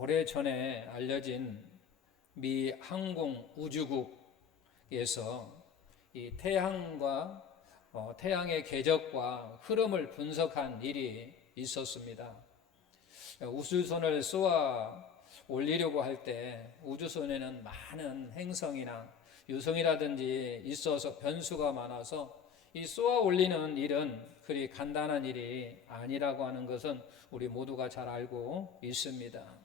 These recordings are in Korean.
오래전에 알려진 미 항공 우주국에서 이 태양의 궤적과 흐름을 분석한 일이 있었습니다. 우주선을 쏘아 올리려고 할 때 우주선에는 많은 행성이나 유성이라든지 있어서 변수가 많아서 이 쏘아 올리는 일은 그리 간단한 일이 아니라고 하는 것은 우리 모두가 잘 알고 있습니다.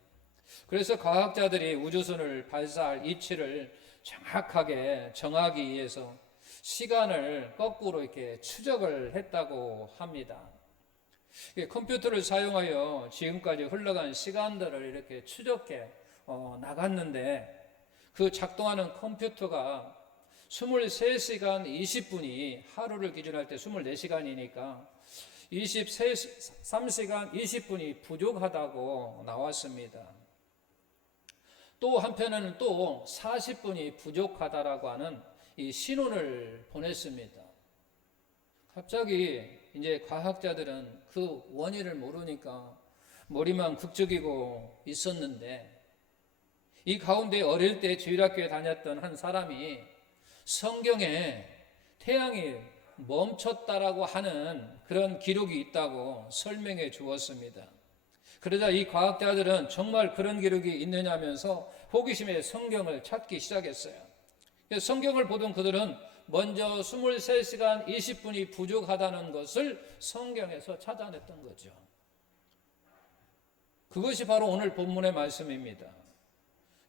그래서 과학자들이 우주선을 발사할 위치를 정확하게 정하기 위해서 시간을 거꾸로 이렇게 추적을 했다고 합니다. 컴퓨터를 사용하여 지금까지 흘러간 시간들을 이렇게 추적해 나갔는데, 그 작동하는 컴퓨터가 23시간 20분이 하루를 기준할 때 24시간이니까 23시간 20분이 부족하다고 나왔습니다. 또 한편에는 또 40분이 부족하다라고 하는 이 신호를 보냈습니다. 갑자기 이제 과학자들은 그 원인을 모르니까 머리만 극적이고 있었는데, 이 가운데 어릴 때 주일학교에 다녔던 한 사람이 성경에 태양이 멈췄다라고 하는 그런 기록이 있다고 설명해 주었습니다. 그러자 이 과학자들은 정말 그런 기록이 있느냐면서 호기심에 성경을 찾기 시작했어요. 성경을 보던 그들은 먼저 23시간 20분이 부족하다는 것을 성경에서 찾아냈던 거죠. 그것이 바로 오늘 본문의 말씀입니다.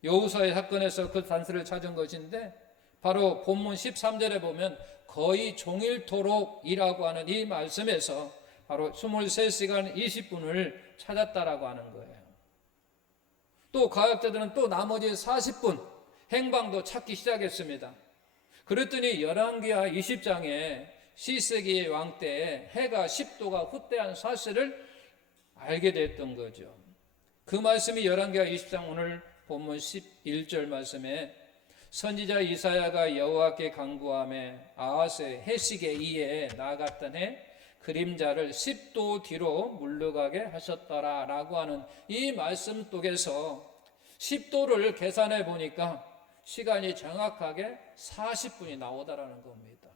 여호수아의 사건에서 그 단서를 찾은 것인데, 바로 본문 13절에 보면 거의 종일토록이라고 하는 이 말씀에서 바로 23시간 20분을 찾았다라고 하는 거예요. 또 과학자들은 또 나머지 40분 행방도 찾기 시작했습니다. 그랬더니 열왕기하 20장에 시세기의 왕 때에 해가 10도가 후퇴한 사실을 알게 됐던 거죠. 그 말씀이 열왕기하 20장 오늘 본문 11절 말씀에 선지자 이사야가 여호와께 간구하며 아하스의 해식에 의해 나아갔던 해 그림자를 10도 뒤로 물러가게 하셨더라 라고 하는 이 말씀 속에서 10도를 계산해 보니까 시간이 정확하게 40분이 나오다라는 겁니다.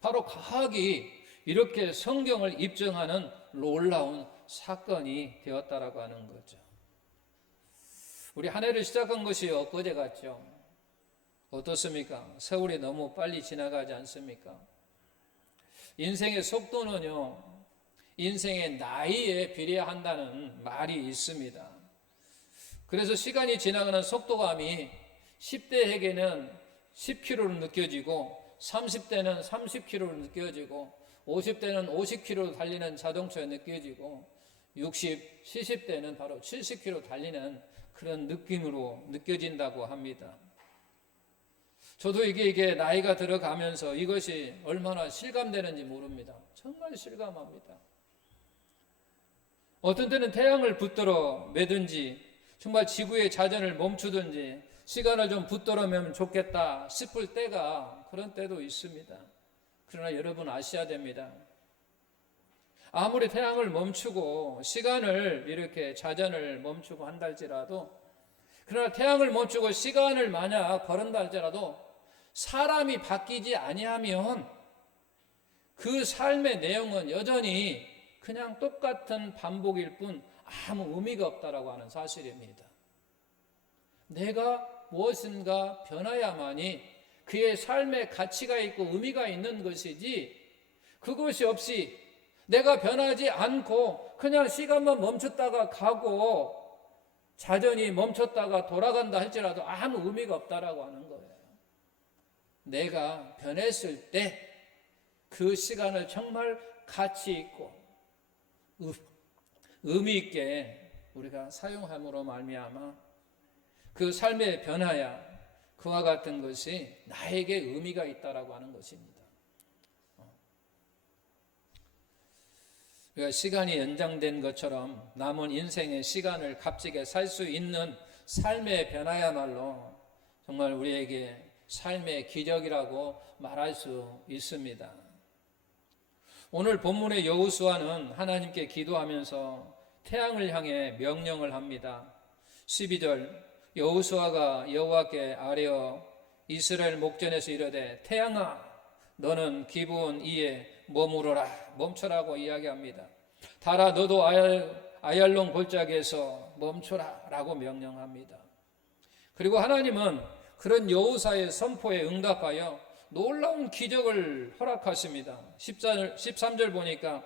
바로 과학이 이렇게 성경을 입증하는 놀라운 사건이 되었다라고 하는 거죠. 우리 한 해를 시작한 것이 엊그제 같죠. 어떻습니까? 세월이 너무 빨리 지나가지 않습니까? 인생의 속도는요, 인생의 나이에 비례한다는 말이 있습니다. 그래서 시간이 지나가는 속도감이 10대에게는 10km로 느껴지고 30대는 30km로 느껴지고 50대는 50km로 달리는 자동차에 느껴지고 60, 70대는 바로 70km 달리는 그런 느낌으로 느껴진다고 합니다. 저도 이게 나이가 들어가면서 이것이 얼마나 실감되는지 모릅니다. 정말 실감합니다. 어떤 때는 태양을 붙들어 매든지 정말 지구의 자전을 멈추든지 시간을 좀 붙들어매면 좋겠다 싶을 때가 그런 때도 있습니다. 그러나 여러분 아셔야 됩니다. 아무리 태양을 멈추고 시간을 이렇게 자전을 멈추고 한다 할지라도, 그러나 태양을 멈추고 시간을 만약 걸은다 할지라도 사람이 바뀌지 아니하면 그 삶의 내용은 여전히 그냥 똑같은 반복일 뿐 아무 의미가 없다라고 하는 사실입니다. 내가 무엇인가 변화야만이 그의 삶에 가치가 있고 의미가 있는 것이지, 그것이 없이 내가 변하지 않고 그냥 시간만 멈췄다가 가고 자전이 멈췄다가 돌아간다 할지라도 아무 의미가 없다라고 하는 거예요. 내가 변했을 때 그 시간을 정말 가치 있고 의미 있게 우리가 사용함으로 말미암아 그 삶의 변화야 그와 같은 것이 나에게 의미가 있다라고 하는 것입니다. 그러니까 시간이 연장된 것처럼 남은 인생의 시간을 값지게 살 수 있는 삶의 변화야말로 정말 우리에게 삶의 기적이라고 말할 수 있습니다. 오늘 본문의 여호수아는 하나님께 기도하면서 태양을 향해 명령을 합니다. 12절 여호수아가 여호와께 아뢰어 이스라엘 목전에서 이르되 태양아 너는 기브온 이에 머무르라 멈춰라고 이야기합니다. 달아 너도 아얄론 골짜기에서 멈춰라 라고 명령합니다. 그리고 하나님은 그런 여호수아의 선포에 응답하여 놀라운 기적을 허락하십니다. 13절 보니까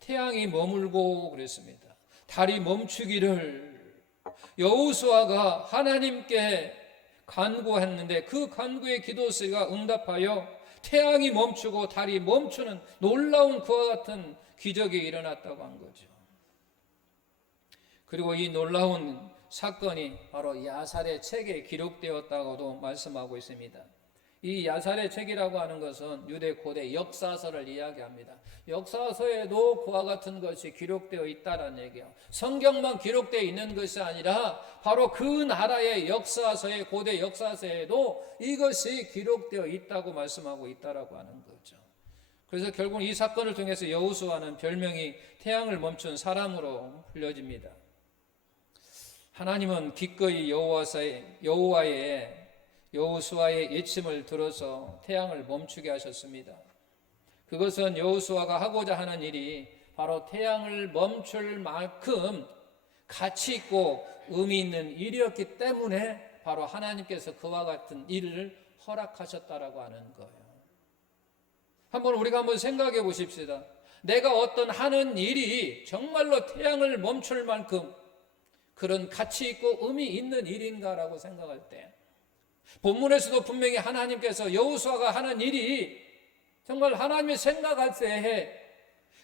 태양이 머물고 그랬습니다. 달이 멈추기를 여호수아가 하나님께 간구했는데 그 간구의 기도 소리가 응답하여 태양이 멈추고 달이 멈추는 놀라운 그와 같은 기적이 일어났다고 한 거죠. 그리고 이 놀라운 사건이 바로 야살의 책에 기록되었다고도 말씀하고 있습니다. 이 야살의 책이라고 하는 것은 유대 고대 역사서를 이야기합니다. 역사서에도 그와 같은 것이 기록되어 있다는 얘기예요. 성경만 기록되어 있는 것이 아니라 바로 그 나라의 역사서에 고대 역사서에도 이것이 기록되어 있다고 말씀하고 있다라고 하는 거죠. 그래서 결국 이 사건을 통해서 여호수아는 별명이 태양을 멈춘 사람으로 불려집니다. 하나님은 기꺼이 여호수아의 예침을 들어서 태양을 멈추게 하셨습니다. 그것은 여호수아가 하고자 하는 일이 바로 태양을 멈출 만큼 가치 있고 의미 있는 일이었기 때문에 바로 하나님께서 그와 같은 일을 허락하셨다라고 하는 거예요. 우리가 한번 생각해 보십시다. 내가 어떤 하는 일이 정말로 태양을 멈출 만큼 그런 가치 있고 의미 있는 일인가라고 생각할 때 본문에서도 분명히 하나님께서 여호수아가 하는 일이 정말 하나님이 생각할 때에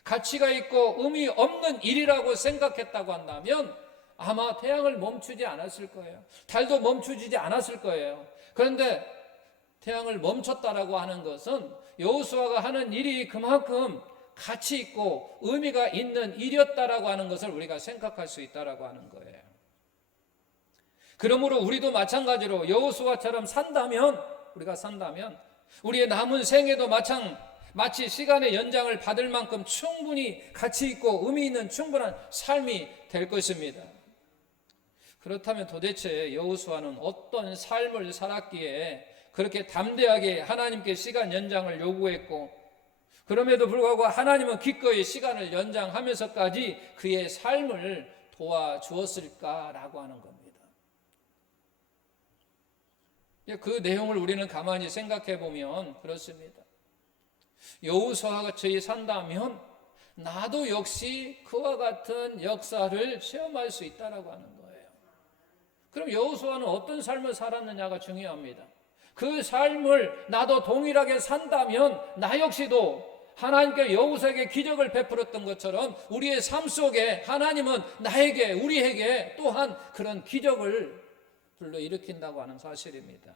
가치가 있고 의미 없는 일이라고 생각했다고 한다면 아마 태양을 멈추지 않았을 거예요. 달도 멈추지 않았을 거예요. 그런데 태양을 멈췄다라고 하는 것은 여호수아가 하는 일이 그만큼 가치 있고 의미가 있는 일이었다라고 하는 것을 우리가 생각할 수 있다라고 하는 거예요. 그러므로 우리도 마찬가지로 여호수아처럼 우리가 산다면 우리의 남은 생애도 마치 시간의 연장을 받을 만큼 충분히 가치 있고 의미 있는 충분한 삶이 될 것입니다. 그렇다면 도대체 여호수아는 어떤 삶을 살았기에 그렇게 담대하게 하나님께 시간 연장을 요구했고 그럼에도 불구하고 하나님은 기꺼이 시간을 연장하면서까지 그의 삶을 도와주었을까라고 하는 겁니다. 그 내용을 우리는 가만히 생각해 보면 그렇습니다. 여호수아가 같이 산다면 나도 역시 그와 같은 역사를 체험할 수 있다라고 하는 거예요. 그럼 여호수아는 어떤 삶을 살았느냐가 중요합니다. 그 삶을 나도 동일하게 산다면 나 역시도 하나님께 여호수아에게 기적을 베풀었던 것처럼 우리의 삶 속에 하나님은 우리에게 또한 그런 기적을 불러일으킨다고 하는 사실입니다.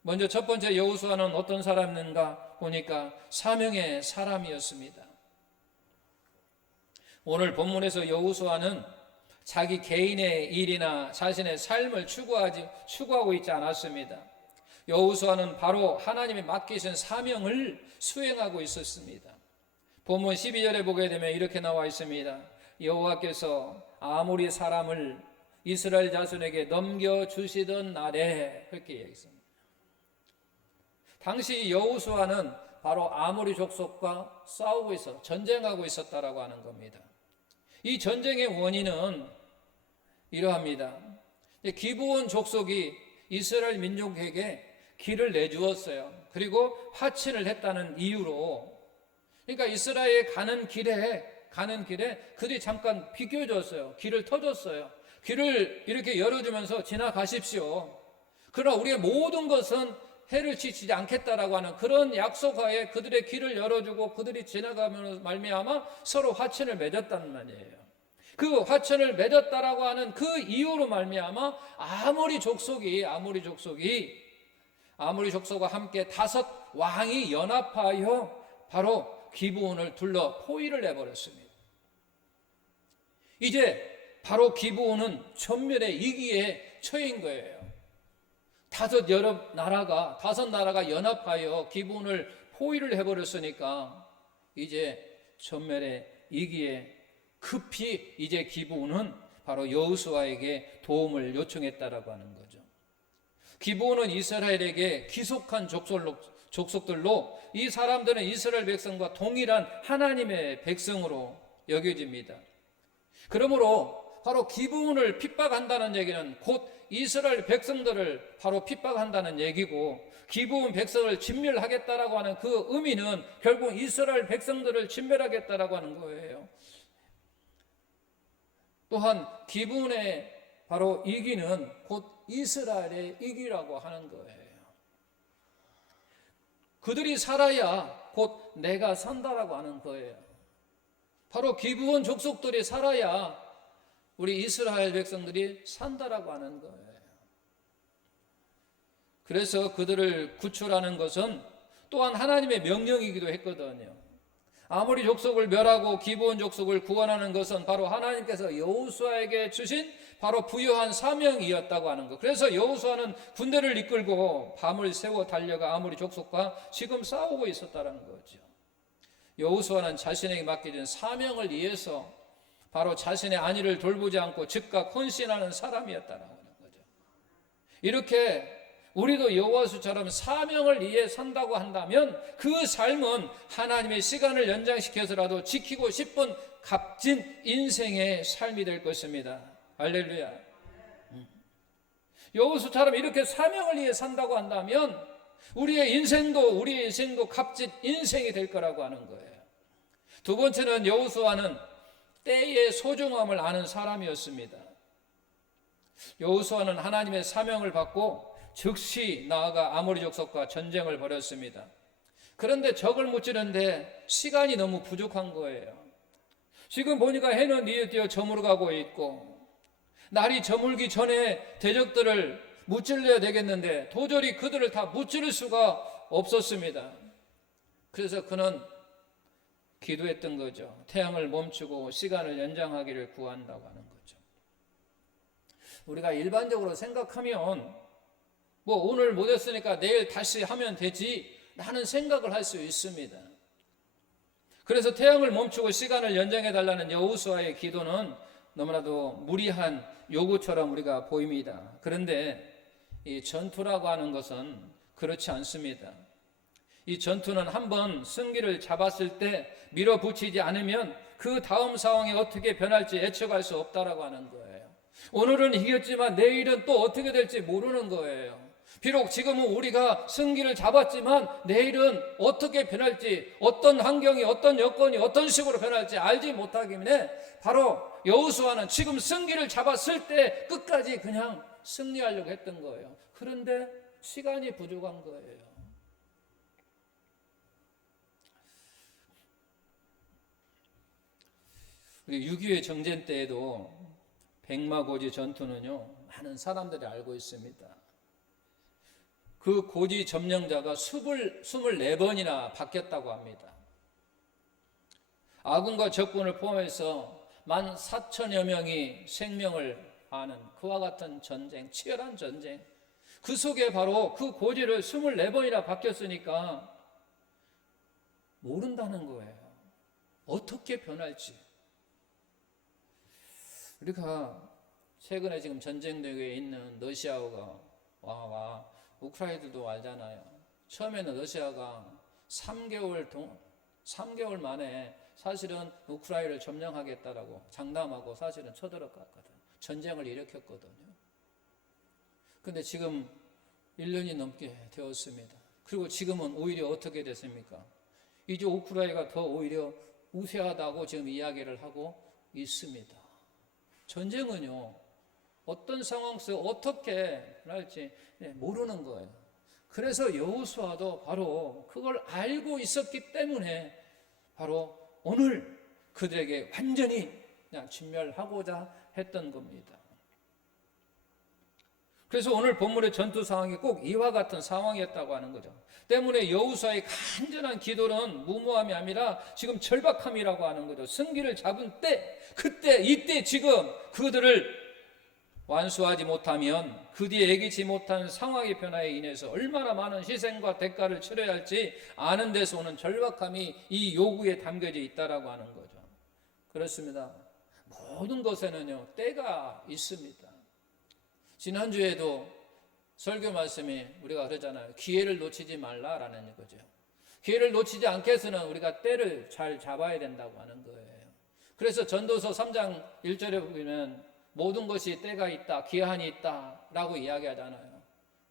먼저 첫 번째 여호수아는 어떤 사람인가 보니까 사명의 사람이었습니다. 오늘 본문에서 여호수아는 자기 개인의 일이나 자신의 삶을 추구하고 있지 않았습니다. 여호수아는 바로 하나님이 맡기신 사명을 수행하고 있었습니다. 본문 12절에 보게 되면 이렇게 나와 있습니다. 여호와께서 아모리 사람을 이스라엘 자손에게 넘겨주시던 날에 그렇게 얘기했습니다. 당시 여호수아는 바로 아모리 족속과 전쟁하고 있었다라고 하는 겁니다. 이 전쟁의 원인은 이러합니다. 기브온 족속이 이스라엘 민족에게 길을 내주었어요. 그리고 화친을 했다는 이유로 그러니까 이스라엘에 가는 길에 그들이 잠깐 비켜줬어요. 길을 터줬어요. 길을 이렇게 열어주면서 지나가십시오. 그러나 우리의 모든 것은 해를 끼치지 않겠다라고 하는 그런 약속하에 그들의 길을 열어주고 그들이 지나가면 말미암아 서로 화친을 맺었다는 말이에요. 그 화친을 맺었다라고 하는 그 이유로 말미암아 아모리 족속과 함께 5 왕이 연합하여 바로 기브온을 둘러 포위를 내버렸습니다. 이제 바로 기브온은 전멸의 위기에 처해인 거예요. 5 나라가 연합하여 기브온을 포위를 해버렸으니까 이제 전멸의 위기에 급히 이제 기브온은 바로 여호수아에게 도움을 요청했다라고 하는 거죠. 기브온은 이스라엘에게 기속한 족속들로 이 사람들은 이스라엘 백성과 동일한 하나님의 백성으로 여겨집니다. 그러므로 바로 기브온을 핍박한다는 얘기는 곧 이스라엘 백성들을 바로 핍박한다는 얘기고, 기브온 백성을 진멸하겠다라고 하는 그 의미는 결국 이스라엘 백성들을 진멸하겠다라고 하는 거예요. 또한 기브온의 바로 이기는 곧 이스라엘의 이기라고 하는 거예요. 그들이 살아야 곧 내가 산다라고 하는 거예요. 바로 기브온 족속들이 살아야 우리 이스라엘 백성들이 산다라고 하는 거예요. 그래서 그들을 구출하는 것은 또한 하나님의 명령이기도 했거든요. 아모리 족속을 멸하고 기브온 족속을 구원하는 것은 바로 하나님께서 여호수아에게 주신 바로 부여한 사명이었다고 하는 것. 그래서 여호수아는 군대를 이끌고 밤을 새워 달려가 아모리 족속과 지금 싸우고 있었다는 거죠. 여호수아는 자신에게 맡겨진 사명을 위해서 바로 자신의 안위를 돌보지 않고 즉각 헌신하는 사람이었다는 거죠. 이렇게 우리도 여호수아처럼 사명을 위해 산다고 한다면 그 삶은 하나님의 시간을 연장시켜서라도 지키고 싶은 값진 인생의 삶이 될 것입니다. 할렐루야. 여호수아처럼 이렇게 사명을 위해 산다고 한다면 우리의 인생도 값진 인생이 될 거라고 하는 거예요. 두 번째는 여호수아는 때의 소중함을 아는 사람이었습니다. 여호수아는 하나님의 사명을 받고 즉시 나아가 아모리 족속과 전쟁을 벌였습니다. 그런데 적을 무찌르는데 시간이 너무 부족한 거예요. 지금 보니까 해는 뉘어뛰어 저물어가고 있고 날이 저물기 전에 대적들을 무찔러야 되겠는데 도저히 그들을 다 무찌를 수가 없었습니다. 그래서 그는 기도했던 거죠. 태양을 멈추고 시간을 연장하기를 구한다고 하는 거죠. 우리가 일반적으로 생각하면 오늘 못했으니까 내일 다시 하면 되지 라는 생각을 할 수 있습니다. 그래서 태양을 멈추고 시간을 연장해 달라는 여호수아의 기도는 너무나도 무리한 요구처럼 우리가 보입니다. 그런데 이 전투라고 하는 것은 그렇지 않습니다. 이 전투는 한번 승기를 잡았을 때 밀어붙이지 않으면 그 다음 상황이 어떻게 변할지 예측할 수 없다라고 하는 거예요. 오늘은 이겼지만 내일은 또 어떻게 될지 모르는 거예요. 비록 지금은 우리가 승기를 잡았지만 내일은 어떻게 변할지, 어떤 환경이, 어떤 여건이 어떤 식으로 변할지 알지 못하기 때문에 바로 여호수아는 지금 승기를 잡았을 때 끝까지 그냥 승리하려고 했던 거예요. 그런데 시간이 부족한 거예요. 우리 6.25 정전 때에도 백마고지 전투는요, 많은 사람들이 알고 있습니다. 그 고지 점령자가 24번이나 바뀌었다고 합니다. 아군과 적군을 포함해서 14,000여 명이 생명을 아는 그와 같은 전쟁, 치열한 전쟁. 그 속에 바로 그 고지를 24번이나 바뀌었으니까 모른다는 거예요. 어떻게 변할지. 우리가 최근에 지금 전쟁대회에 있는 러시아가 우크라이나도 알잖아요. 처음에는 러시아가 3개월 만에 사실은 우크라이나를 점령하겠다라고 장담하고 사실은 쳐들어갔거든. 전쟁을 일으켰거든요. 근데 지금 1년이 넘게 되었습니다. 그리고 지금은 오히려 어떻게 됐습니까? 이제 우크라이나가 더 오히려 우세하다고 지금 이야기를 하고 있습니다. 전쟁은요, 어떤 상황 속에 어떻게 할지 모르는 거예요. 그래서 여호수아도 바로 그걸 알고 있었기 때문에 바로 오늘 그들에게 완전히 그냥 진멸하고자 했던 겁니다. 그래서 오늘 본문의 전투 상황이 꼭 이와 같은 상황이었다고 하는 거죠. 때문에 여호수아의 간절한 기도는 무모함이 아니라 지금 절박함이라고 하는 거죠. 승기를 잡은 때, 이때 지금 그들을 완수하지 못하면 그 뒤에 예기치 못한 상황의 변화에 인해서 얼마나 많은 희생과 대가를 치러야 할지 아는 데서 오는 절박함이 이 요구에 담겨져 있다라고 하는 거죠. 그렇습니다. 모든 것에는요 때가 있습니다. 지난주에도 설교 말씀이 우리가 그러잖아요. 기회를 놓치지 말라라는 거죠. 기회를 놓치지 않게 해서는 우리가 때를 잘 잡아야 된다고 하는 거예요. 그래서 전도서 3장 1절에 보면 모든 것이 때가 있다, 기한이 있다라고 이야기하잖아요.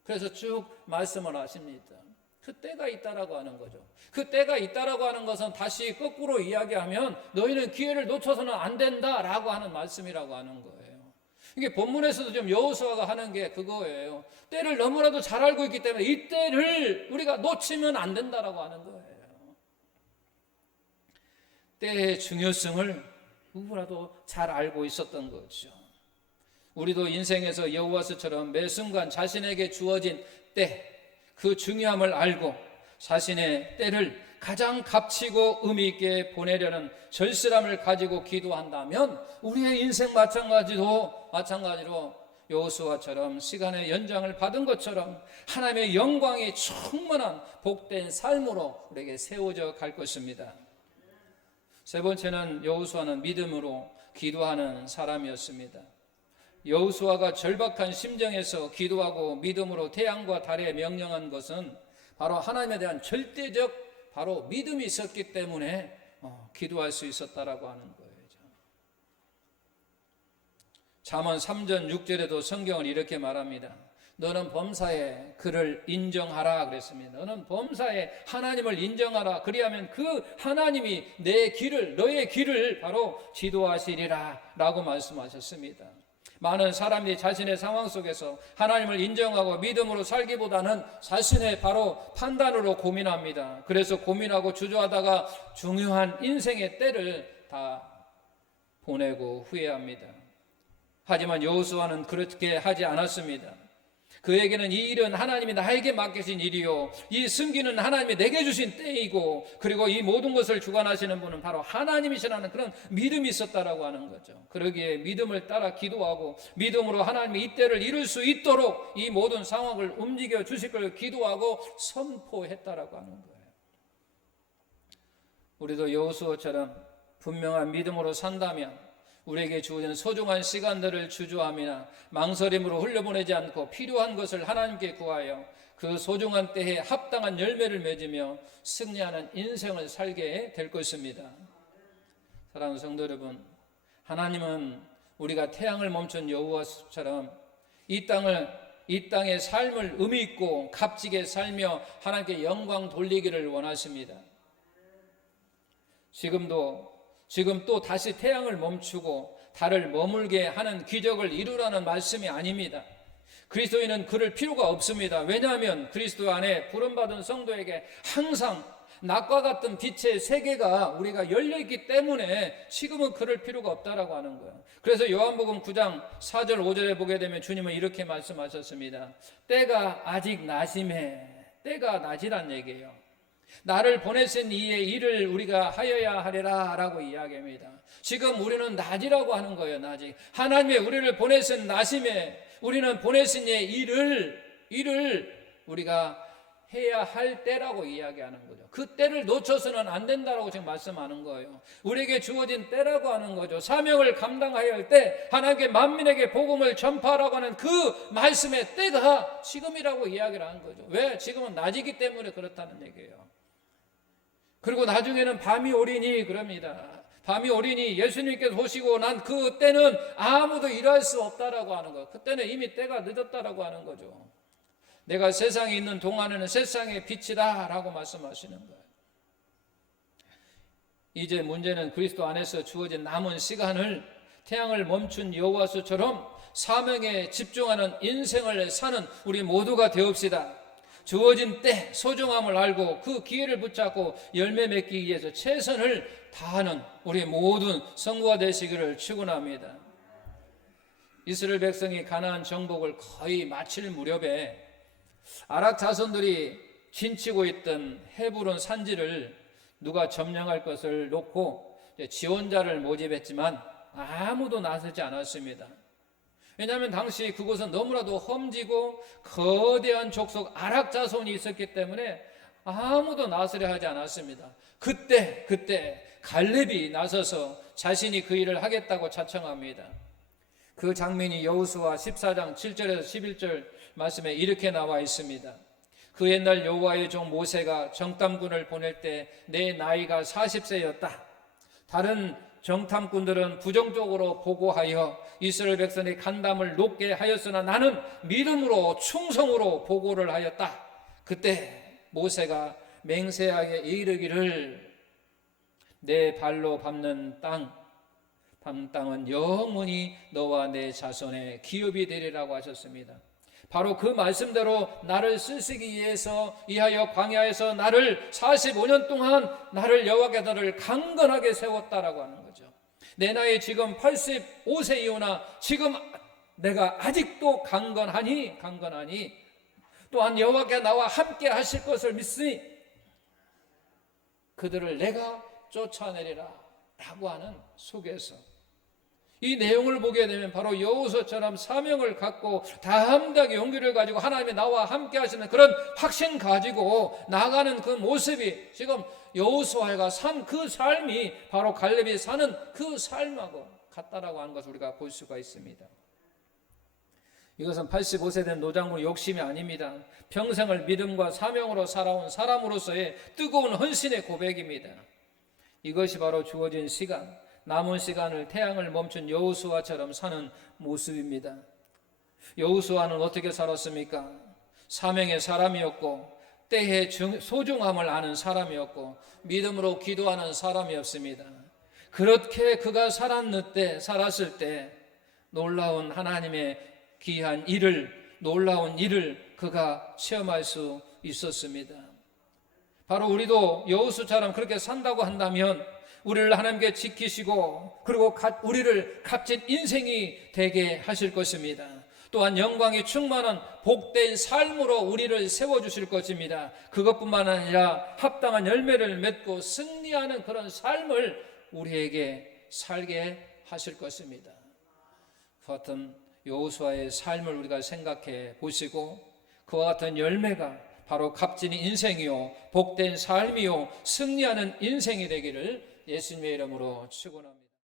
그래서 쭉 말씀을 하십니다. 그 때가 있다라고 하는 거죠. 그 때가 있다라고 하는 것은 다시 거꾸로 이야기하면 너희는 기회를 놓쳐서는 안 된다라고 하는 말씀이라고 하는 거예요. 이게 본문에서도 좀 여호수아가 하는 게 그거예요. 때를 너무나도 잘 알고 있기 때문에 이 때를 우리가 놓치면 안 된다라고 하는 거예요. 때의 중요성을 누구라도 잘 알고 있었던 거죠. 우리도 인생에서 여호와스처럼 매 순간 자신에게 주어진 때, 그 중요함을 알고 자신의 때를 가장 값지고 의미 있게 보내려는 절실함을 가지고 기도한다면 우리의 인생 마찬가지로 여호수아처럼 시간의 연장을 받은 것처럼 하나님의 영광이 충만한 복된 삶으로 우리에게 세워져 갈 것입니다. 세 번째는 여호수아는 믿음으로 기도하는 사람이었습니다. 여호수아가 절박한 심정에서 기도하고 믿음으로 태양과 달에 명령한 것은 바로 하나님에 대한 절대적 바로 믿음이 있었기 때문에 기도할 수 있었다라고 하는 거예요. 잠언 3전 6절에도 성경은 이렇게 말합니다. 너는 범사에 그를 인정하라 그랬습니다. 너는 범사에 하나님을 인정하라. 그리하면 그 하나님이 너의 길을 바로 지도하시리라 라고 말씀하셨습니다. 많은 사람들이 자신의 상황 속에서 하나님을 인정하고 믿음으로 살기보다는 자신의 바로 판단으로 고민합니다. 그래서 고민하고 주저하다가 중요한 인생의 때를 다 보내고 후회합니다. 하지만 여호수아는 그렇게 하지 않았습니다. 그에게는 이 일은 하나님이 나에게 맡기신 일이요, 이 승기는 하나님이 내게 주신 때이고, 그리고 이 모든 것을 주관하시는 분은 바로 하나님이시라는 그런 믿음이 있었다라고 하는 거죠. 그러기에 믿음을 따라 기도하고 믿음으로 하나님이 이 때를 이룰 수 있도록 이 모든 상황을 움직여 주실 걸 기도하고 선포했다라고 하는 거예요. 우리도 여호수아처럼 분명한 믿음으로 산다면 우리에게 주어진 소중한 시간들을 주저함이나 망설임으로 흘려보내지 않고 필요한 것을 하나님께 구하여 그 소중한 때에 합당한 열매를 맺으며 승리하는 인생을 살게 될 것입니다. 사랑하는 성도 여러분, 하나님은 우리가 태양을 멈춘 여호와처럼 이 땅의 삶을 의미 있고 값지게 살며 하나님께 영광 돌리기를 원하십니다. 지금 또 다시 태양을 멈추고 달을 머물게 하는 기적을 이루라는 말씀이 아닙니다. 그리스도인은 그럴 필요가 없습니다. 왜냐하면 그리스도 안에 부름받은 성도에게 항상 낮과 같은 빛의 세계가 우리가 열려있기 때문에 지금은 그럴 필요가 없다라고 하는 거예요. 그래서 요한복음 9장 4절 5절에 보게 되면 주님은 이렇게 말씀하셨습니다. 때가 아직 낮임에, 때가 낮이란 얘기예요. 나를 보내신 이의 일을 우리가 하여야 하리라 라고 이야기합니다. 지금 우리는 낮이라고 하는 거예요. 낮이. 하나님의 우리를 보내신 낮임에 우리는 보내신 이의 일을 우리가 해야 할 때라고 이야기하는 거죠. 그 때를 놓쳐서는 안 된다라고 지금 말씀하는 거예요. 우리에게 주어진 때라고 하는 거죠. 사명을 감당해야 할 때, 하나님께 만민에게 복음을 전파하라고 하는 그 말씀의 때가 지금이라고 이야기를 하는 거죠. 왜? 지금은 낮이기 때문에 그렇다는 얘기예요. 그리고 나중에는 밤이 오리니 그럽니다. 밤이 오리니 예수님께서 오시고 난 그 때는 아무도 일할 수 없다라고 하는 거예요. 그때는 이미 때가 늦었다라고 하는 거죠. 내가 세상에 있는 동안에는 세상의 빛이다 라고 말씀하시는 거예요. 이제 문제는 그리스도 안에서 주어진 남은 시간을 태양을 멈춘 여호와처럼 사명에 집중하는 인생을 사는 우리 모두가 되옵시다. 주어진 때 소중함을 알고 그 기회를 붙잡고 열매 맺기 위해서 최선을 다하는 우리 모든 성도가 되시기를 축원합니다. 이스라엘 백성이 가나안 정복을 거의 마칠 무렵에 아락 자손들이 진치고 있던 헤브론 산지를 누가 점령할 것을 놓고 지원자를 모집했지만 아무도 나서지 않았습니다. 왜냐하면 당시 그곳은 너무나도 험지고 거대한 족속 아락 자손이 있었기 때문에 아무도 나서려 하지 않았습니다. 그때 갈렙이 나서서 자신이 그 일을 하겠다고 자청합니다. 그 장면이 여호수아 14장 7절에서 11절 말씀에 이렇게 나와 있습니다. 그 옛날 여호와의 종 모세가 정탐꾼을 보낼 때 내 나이가 40세였다. 다른 정탐꾼들은 부정적으로 보고하여 이스라엘 백성의 간담을 높게 하였으나 나는 믿음으로 충성으로 보고를 하였다. 그때 모세가 맹세하게 이르기를 내 발로 밟는 땅은 영원히 너와 내 자손의 기업이 되리라고 하셨습니다. 바로 그 말씀대로 나를 쓰시기 위해서 이하여 광야에서 나를 45년 동안 나를 여호와께서 나를 강건하게 세웠다라고 하는 거죠. 내 나이 지금 85세이오나 지금 내가 아직도 강건하니 또한 여호와께 나와 함께 하실 것을 믿으니 그들을 내가 쫓아내리라 라고 하는 속에서 이 내용을 보게 되면 바로 여호수아처럼 사명을 갖고 담대하게 용기를 가지고 하나님이 나와 함께 하시는 그런 확신 가지고 나아가는 그 모습이 지금 여호수아가 산 그 삶이 바로 갈렙이 사는 그 삶하고 같다라고 하는 것을 우리가 볼 수가 있습니다. 이것은 85세 된 노장군의 욕심이 아닙니다. 평생을 믿음과 사명으로 살아온 사람으로서의 뜨거운 헌신의 고백입니다. 이것이 바로 주어진 시간, 남은 시간을 태양을 멈춘 여호수아처럼 사는 모습입니다. 여호수아는 어떻게 살았습니까? 사명의 사람이었고 때의 소중함을 아는 사람이었고 믿음으로 기도하는 사람이었습니다. 그렇게 그가 살았을 때 놀라운 하나님의 귀한 놀라운 일을 그가 체험할 수 있었습니다. 바로 우리도 여호수아처럼 그렇게 산다고 한다면 우리를 하나님께 지키시고 그리고 우리를 값진 인생이 되게 하실 것입니다. 또한 영광이 충만한 복된 삶으로 우리를 세워주실 것입니다. 그것뿐만 아니라 합당한 열매를 맺고 승리하는 그런 삶을 우리에게 살게 하실 것입니다. 그 같은 여호수아의 삶을 우리가 생각해 보시고 그와 같은 열매가 바로 값진 인생이요 복된 삶이요 승리하는 인생이 되기를 예수님의 이름으로 축원합니다.